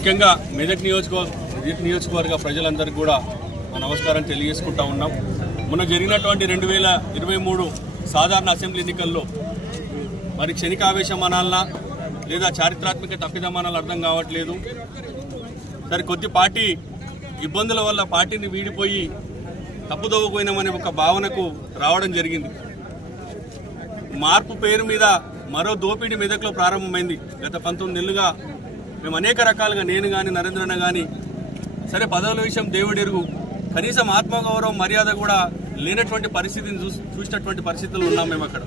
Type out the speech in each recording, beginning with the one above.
ముఖ్యంగా మెదక్ నియోజకవర్గ ప్రజలందరికీ కూడా నమస్కారం తెలియజేసుకుంటా ఉన్నాం. మొన్న జరిగినటువంటి 2023 సాధారణ అసెంబ్లీ ఎన్నికల్లో మరి క్షణికావేశం అనాలనా లేదా చారిత్రాత్మక తప్పిదమానాలు అర్థం కావట్లేదు. సరే కొద్ది పార్టీ ఇబ్బందుల వల్ల పార్టీని వీడిపోయి తప్పుదోవపోయినామనే ఒక భావనకు రావడం జరిగింది. మార్పు పేరు మీద మరో దోపిడీ మెదక్లో ప్రారంభమైంది. గత 19 నెలలుగా మేము అనేక రకాలుగా, నేను కానీ నరేంద్రన్న కానీ, సరే పదవుల విషయం దేవుడెరుగు, కనీసం ఆత్మగౌరవం మర్యాద కూడా లేనటువంటి పరిస్థితిని చూసినటువంటి పరిస్థితులు ఉన్నాం. మేము అక్కడ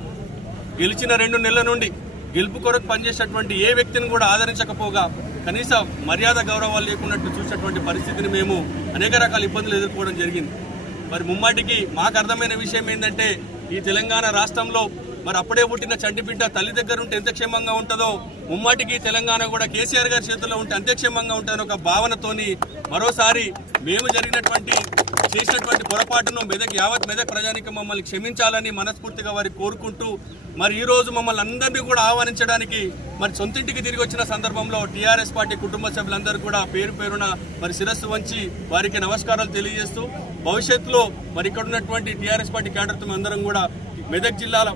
గెలిచిన 2 నెలల నుండి గెలుపు కొరకు పనిచేసేటువంటి ఏ వ్యక్తిని కూడా ఆదరించకపోగా కనీస మర్యాద గౌరవాలు లేకున్నట్టు చూసినటువంటి పరిస్థితిని మేము అనేక రకాల ఇబ్బందులు ఎదుర్కోవడం జరిగింది. మరి ముమ్మాటికి మాకు అర్థమైన విషయం ఏంటంటే, ఈ తెలంగాణ రాష్ట్రంలో మరి అప్పుడే పుట్టిన చంటిబిడ్డ తల్లి దగ్గర ఉంటే ఎంత క్షేమంగా ఉంటుందో, ముమ్మాటికి తెలంగాణ కూడా కేసీఆర్ గారి చేతుల్లో ఉంటే అంతే క్షేమంగా ఉంటుందని ఒక భావనతోని మరోసారి మేము చేసినటువంటి పొరపాటును యావత్ మెదక్ ప్రజానికి మమ్మల్ని క్షమించాలని మనస్ఫూర్తిగా వారికి కోరుకుంటూ, మరి ఈరోజు మమ్మల్ని అందరినీ కూడా ఆహ్వానించడానికి మరి సొంతింటికి తిరిగి వచ్చిన సందర్భంలో టీఆర్ఎస్ పార్టీ కుటుంబ సభ్యులందరూ కూడా పేరు పేరున మరి శిరస్సు వంచి వారికి నమస్కారాలు తెలియజేస్తూ, భవిష్యత్తులో మరి ఇక్కడ ఉన్నటువంటి టీఆర్ఎస్ పార్టీ క్యాడర్తో అందరం కూడా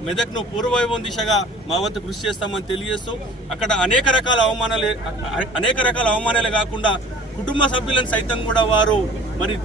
మెదక్ను పూర్వవైభవం దిశగా మా వంతు కృషి చేస్తామని తెలియజేస్తూ, అక్కడ అనేక రకాల అవమానాలే కాకుండా కుటుంబ సభ్యులను సైతం కూడా వారు మరి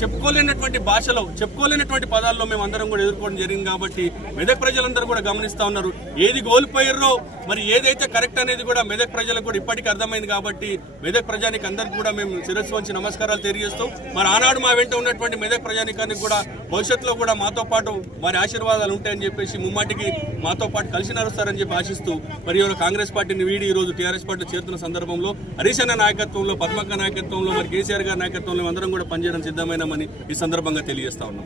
చెప్పుకోలేనటువంటి భాషలో, చెప్పుకోలేనటువంటి పదాల్లో మేము అందరం కూడా ఎదుర్కోవడం జరిగింది. కాబట్టి మెదక్ ప్రజలందరూ కూడా గమనిస్తూ ఉన్నారు. ఏది కోల్పోయారో మరి ఏదైతే కరెక్ట్ అనేది కూడా మెదక్ ప్రజలకు కూడా ఇప్పటికీ అర్థమైంది. కాబట్టి మెదక్ ప్రజానికి అందరికీ కూడా మేము శిరస్సు వంచి నమస్కారాలు తెలియజేస్తూ, మరి ఆనాడు మా వెంట ఉన్నటువంటి మెదక్ ప్రజానికానికి కూడా భవిష్యత్తులో కూడా మాతో పాటు వారి ఆశీర్వాదాలు ఉంటాయని చెప్పేసి ముమ్మాటికి మాతో పాటు కలిసి నడుస్తారని చెప్పి ఆశిస్తూ, మరి ఎవరు కాంగ్రెస్ పార్టీని వీడి ఈరోజు టీఆర్ఎస్ పార్టీ చేరుతున్న సందర్భంలో హరీష్ అన్న నాయకత్వంలో, పద్మక్క నాయకత్వంలో, మరి కేసీఆర్ గారి నాయకత్వంలో అందరం కూడా పనిచేయడం సిద్ధమైనామని ఈ సందర్భంగా తెలియజేస్తా ఉన్నాం.